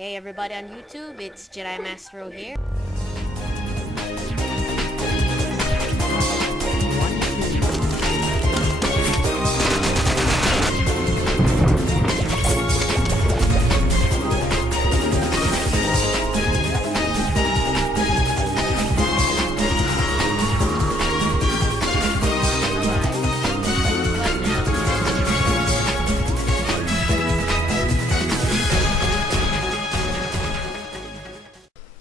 Hey everybody on YouTube, it's JediMasterOW here.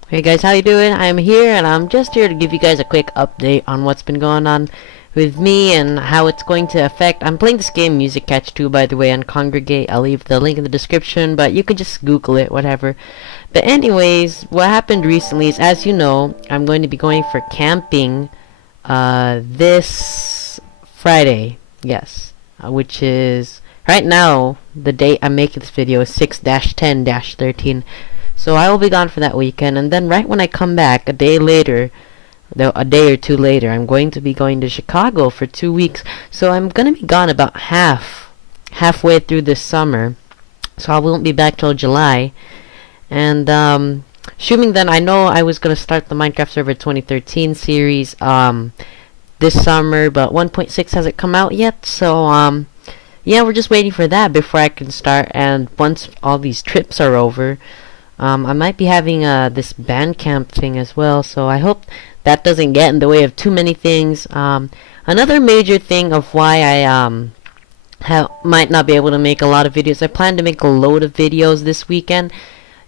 Hey guys, how you doing? I'm here and I'm just here to give you guys a quick update on what's been going on with me and how it's going to affect. I'm playing this game Music Catch 2, by the way, on Congregate. I'll leave the link in the description, but you can just Google it, whatever. But anyways, what happened recently is, as you know, I'm going to be going for camping this Friday. Yes, which is right now the date I'm making this video is 6-10-13. So I will be gone for that weekend, and then right when I come back, a day or two later, I'm going to be going to Chicago for 2 weeks. So I'm gonna be gone about halfway through this summer. So I won't be back till July. And assuming then, I know I was gonna start the Minecraft Server 2013 series this summer, but 1.6 hasn't come out yet. So yeah, we're just waiting for that before I can start. And once all these trips are over, I might be having this Bandcamp thing as well, so I hope that doesn't get in the way of too many things. Another major thing of why I might not be able to make a lot of videos, I plan to make a load of videos this weekend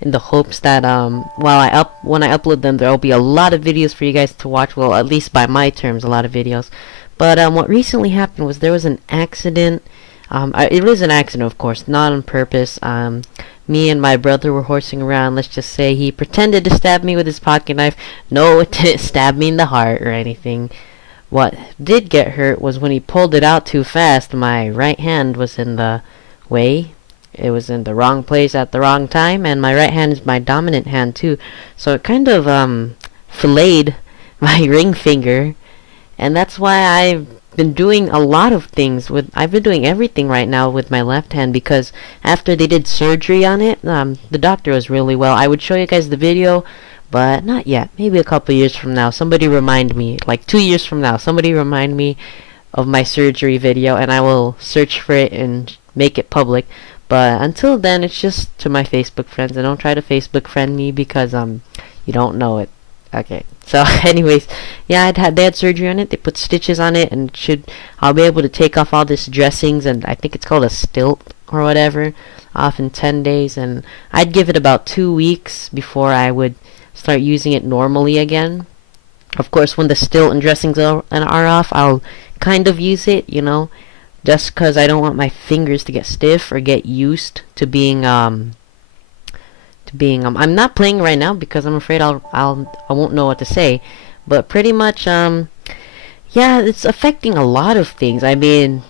in the hopes that when I upload them, there will be a lot of videos for you guys to watch. Well, at least by my terms, a lot of videos. But what recently happened was there was an accident. It was an accident, of course, not on purpose. Me and my brother were horsing around. Let's just say he pretended to stab me with his pocket knife. No, it didn't stab me in the heart or anything. What did get hurt was when he pulled it out too fast, my right hand was in the way. It was in the wrong place at the wrong time, and my right hand is my dominant hand too. So it kind of filleted my ring finger, and that's why I've been doing a lot of things I've been doing everything right now with my left hand, because after they did surgery on it, the doctor was really well. I would show you guys the video, but not yet. Maybe a couple years from now. Somebody remind me, like 2 years from now, somebody remind me of my surgery video, and I will search for it and make it public. But until then, it's just to my Facebook friends, and don't try to Facebook friend me because you don't know it. Okay, so anyways, yeah, they had surgery on it. They put stitches on it, and I'll be able to take off all this dressings, and I think it's called a stilt or whatever, off in 10 days. And I'd give it about 2 weeks before I would start using it normally again. Of course, when the stilt and dressings are off, I'll kind of use it, you know, just because I don't want my fingers to get stiff or get used to being I'm not playing right now because I'm afraid I won't know what to say, but pretty much yeah, it's affecting a lot of things. I mean,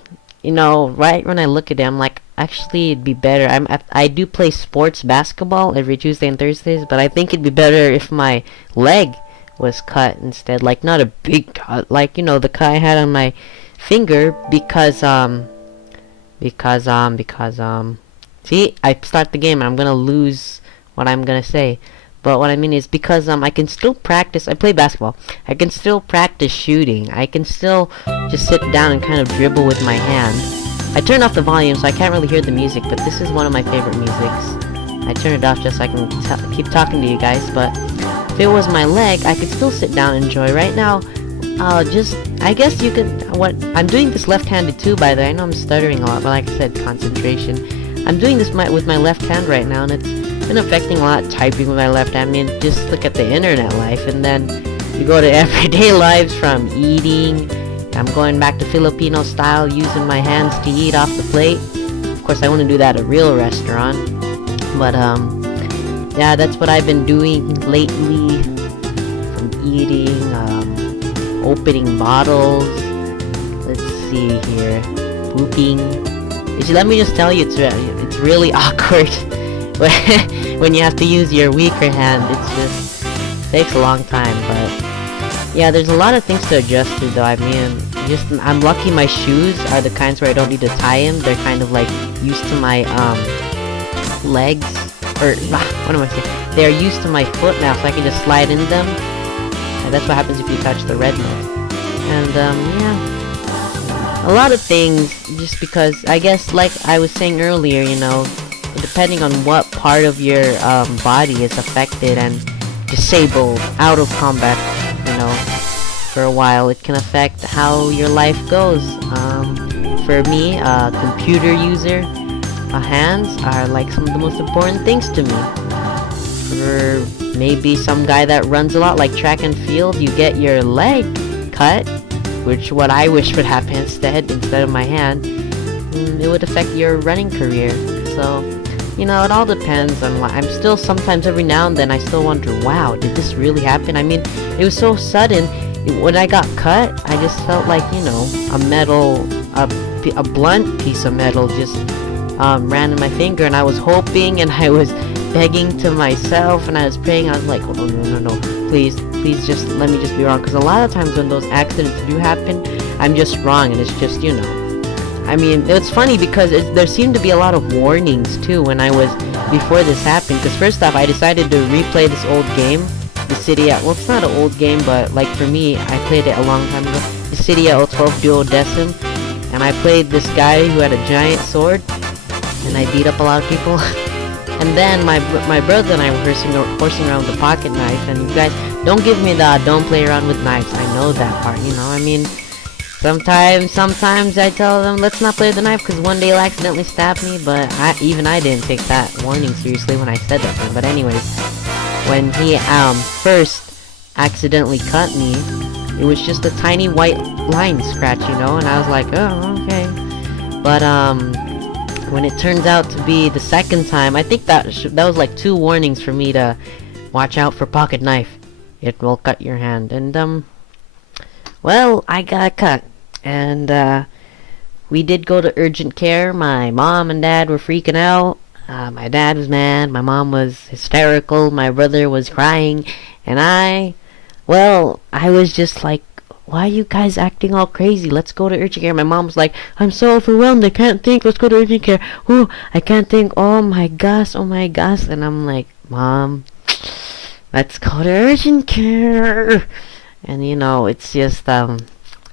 you know, right when I look at it, I'm like, actually it'd be better. I do play sports basketball every Tuesday and Thursdays, but I think it'd be better if my leg was cut instead, like not a big cut, like, you know, the cut I had on my finger, because see, I start the game and I'm gonna lose what I'm gonna say. But what I mean is, because I can still practice. I play basketball. I can still practice shooting. I can still just sit down and kind of dribble with my hand. I turned off the volume so I can't really hear the music, but this is one of my favorite musics. I turned it off just so I can keep talking to you guys. But if it was my leg, I could still sit down and enjoy. Right now, I guess you could, I'm doing this left-handed too, by the way. I know I'm stuttering a lot, but like I said, concentration. I'm doing this with my left hand right now, and it's been affecting a lot, typing with my left hand. I mean, just look at the internet life, and then you go to everyday lives, from eating. I'm going back to Filipino style, using my hands to eat off the plate. Of course, I want to do that at a real restaurant. But yeah, that's what I've been doing lately. From eating, opening bottles. Let's see here, pooping. Let me just tell you, it's really awkward when you have to use your weaker hand. It takes a long time, but yeah, there's a lot of things to adjust to, though. I mean, I'm lucky my shoes are the kinds where I don't need to tie them. They're kind of like used to my legs, or what am I saying? They are used to my foot now, so I can just slide in them. And that's what happens if you touch the red node. And yeah, a lot of things, just because I guess, like I was saying earlier, you know, depending on what part of your body is affected and disabled, out of combat, you know, for a while, it can affect how your life goes. For me, a computer user, hands are like some of the most important things to me. For maybe some guy that runs a lot, like track and field, you get your leg cut, which what I wish would happen instead of my hand. It would affect your running career. So, you know, it all depends on what. I'm still sometimes, every now and then, I still wonder, wow, did this really happen? I mean, it was so sudden. When I got cut, I just felt like, you know, a blunt piece of metal just ran in my finger, and I was hoping, and I was begging to myself, and I was praying. I was like, oh, no, please just let me just be wrong, because a lot of times when those accidents do happen, I'm just wrong, and it's just, you know, I mean, it's funny because there seemed to be a lot of warnings too when before this happened, because first off, I decided to replay this old game, the City at, well, it's not an old game, but like for me, I played it a long time ago, the City at 12 Duodecim, and I played this guy who had a giant sword, and I beat up a lot of people. And then my brother and I were horsing around with a pocket knife, and you guys, don't give me that, don't play around with knives, I know that part, you know, I mean, sometimes I tell them, let's not play with the knife, because one day he'll accidentally stab me, but even I didn't take that warning seriously when I said that thing. But anyways, when he first accidentally cut me, it was just a tiny white line scratch, you know, and I was like, oh, okay. But when it turns out to be the second time, I think that was like 2 warnings for me to watch out for pocket knife. It will cut your hand. And well, I got cut, and we did go to urgent care. My mom and dad were freaking out. My dad was mad, my mom was hysterical, my brother was crying, and I was just like, why are you guys acting all crazy? Let's go to urgent care. My mom was like, I'm so overwhelmed, I can't think, let's go to urgent care. Ooh, I can't think, oh my gosh. And I'm like, Mom, let's go to urgent care. And you know, it's just,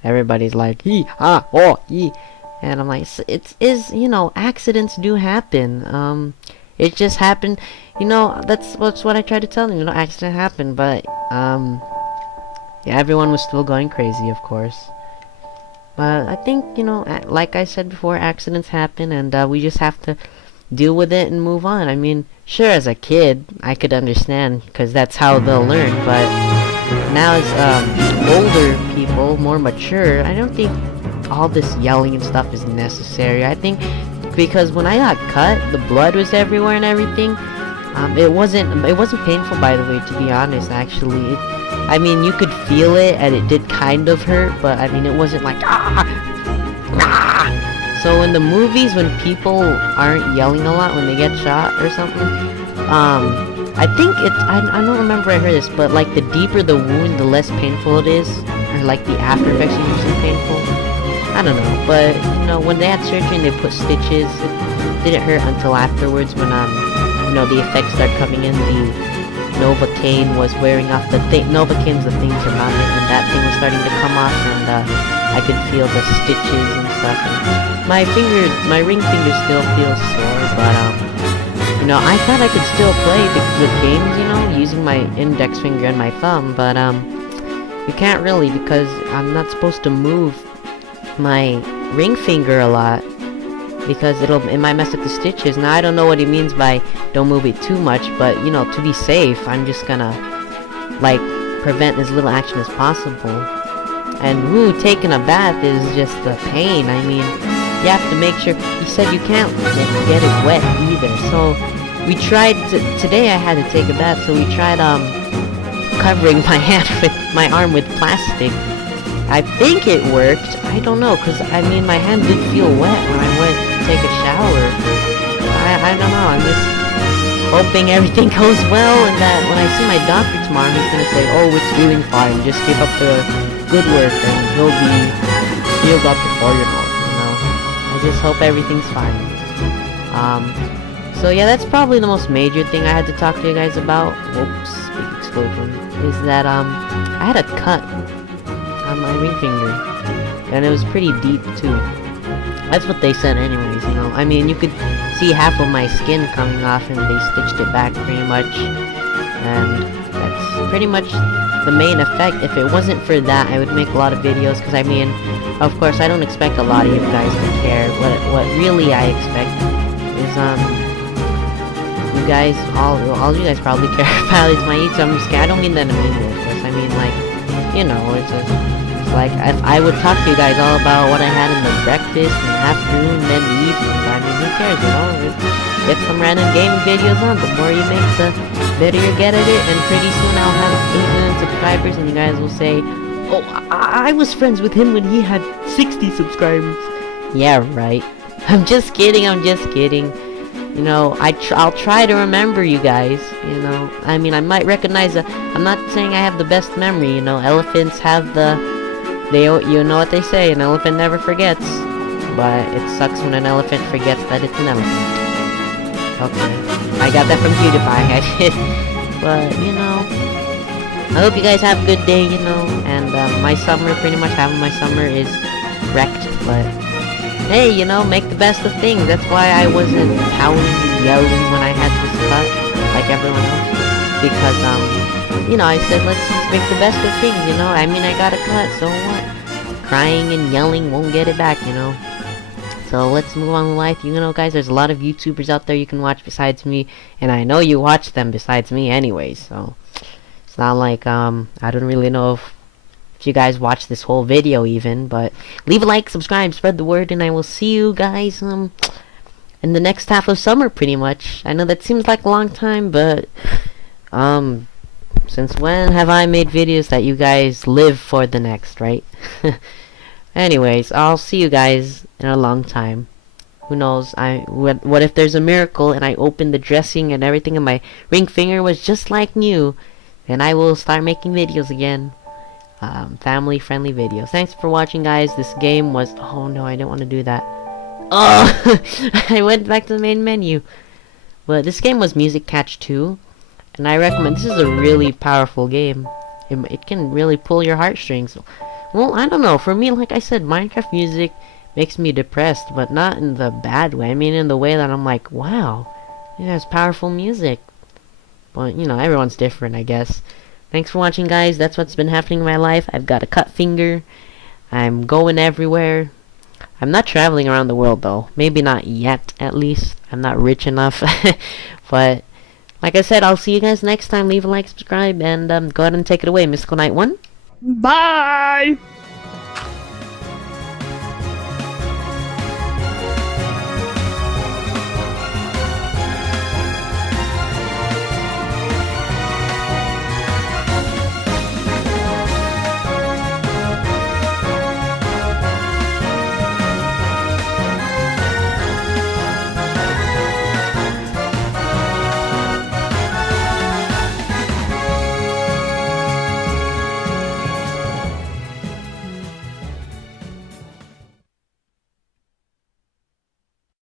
everybody's like, and I'm like, you know, accidents do happen. It just happened, you know, that's what I try to tell them, you know, accident happened, but, yeah, everyone was still going crazy, of course. But I think, you know, like I said before, accidents happen, and we just have to deal with it and move on. I mean, sure, as a kid, I could understand, because that's how they'll learn, but now as older people, more mature, I don't think all this yelling and stuff is necessary. I think because when I got cut, the blood was everywhere and everything. It wasn't painful, by the way, to be honest, actually. I mean, you could feel it, and it did kind of hurt, but I mean, it wasn't like, So in the movies, when people aren't yelling a lot when they get shot or something, I think I don't remember I heard this, but like the deeper the wound, the less painful it is, or like the after effects are usually painful. I don't know, but you know, when they had surgery and they put stitches, it didn't hurt until afterwards when you know, the effects start coming in. The Novocaine was wearing off. Novocaine's the thing to run it, and that thing was starting to come off, and I could feel the stitches and stuff. And my ring finger still feels sore, but you know, I thought I could still play the games, you know, using my index finger and my thumb, but you can't really, because I'm not supposed to move my ring finger a lot, because it might mess up the stitches. Now, I don't know what he means by don't move it too much, but you know, to be safe, I'm just gonna like prevent as little action as possible. And taking a bath is just a pain. I mean, you have to make sure. He said you can't get it wet either. So we tried today. I had to take a bath, so we tried covering my arm with plastic. I think it worked. I don't know, because I mean, my hand did feel wet when I went to take a shower. I don't know, I'm just hoping everything goes well, and that when I see my doctor tomorrow, he's gonna say, oh, it's doing fine, just keep up the good work, and he'll be healed up before you know it, you know? I just hope everything's fine. So yeah, that's probably the most major thing I had to talk to you guys about. Whoops, big explosion. Is that I had a cut on my ring finger, and it was pretty deep too. That's what they said anyways, you know. I mean, you could see half of my skin coming off and they stitched it back pretty much. And that's pretty much the main effect. If it wasn't for that, I would make a lot of videos, because I mean, of course, I don't expect a lot of you guys to care. What really I expect is, you guys, all you guys probably care about is my YouTube. I'm just kidding. I don't mean that in a mean way, of course. I mean, like, you know, it's like, if I would talk to you guys all about what I had in the breakfast, and afternoon, and then the evening. I mean, who cares, you know? Get some random gaming videos on. The more you make, the better you get at it, and pretty soon I'll have 8 million subscribers, and you guys will say, oh, I was friends with him when he had 60 subscribers. Yeah, right. I'm just kidding, You know, I'll try to remember you guys, you know. I mean, I might recognize I'm not saying I have the best memory, you know. Elephants have you know what they say, an elephant never forgets. But it sucks when an elephant forgets that it's an elephant. Okay, I got that from PewDiePie. But, you know, I hope you guys have a good day, you know. And my summer, pretty much having my summer is wrecked. But hey, you know, make the best of things. That's why I wasn't pouting and yelling when I had this cut, like everyone else. Because, you know, I said, let's just make the best of things, you know. I mean, I got a cut, so what? Crying and yelling won't get it back, you know. So let's move on with life. You know, guys, there's a lot of YouTubers out there you can watch besides me, and I know you watch them besides me anyway, so it's not like, I don't really know if you guys watch this whole video even, but leave a like, subscribe, spread the word, and I will see you guys, in the next half of summer, pretty much. I know that seems like a long time, but, since when have I made videos that you guys live for the next, right? Anyways, I'll see you guys in a long time. Who knows? What if there's a miracle and I open the dressing and everything and my ring finger was just like new? Then I will start making videos again. Family friendly videos. Thanks for watching, guys. This game was... Oh no, I didn't want to do that. Oh! I went back to the main menu. But this game was Music Catch 2. And I recommend... This is a really powerful game. It can really pull your heartstrings. Well, I don't know. For me, like I said, Minecraft music makes me depressed. But not in the bad way. I mean, in the way that I'm like, wow. Yeah, it's powerful music. But, you know, everyone's different, I guess. Thanks for watching, guys. That's what's been happening in my life. I've got a cut finger. I'm going everywhere. I'm not traveling around the world, though. Maybe not yet, at least. I'm not rich enough. But, like I said, I'll see you guys next time. Leave a like, subscribe, and go ahead and take it away, Mystical Knight 1. Bye!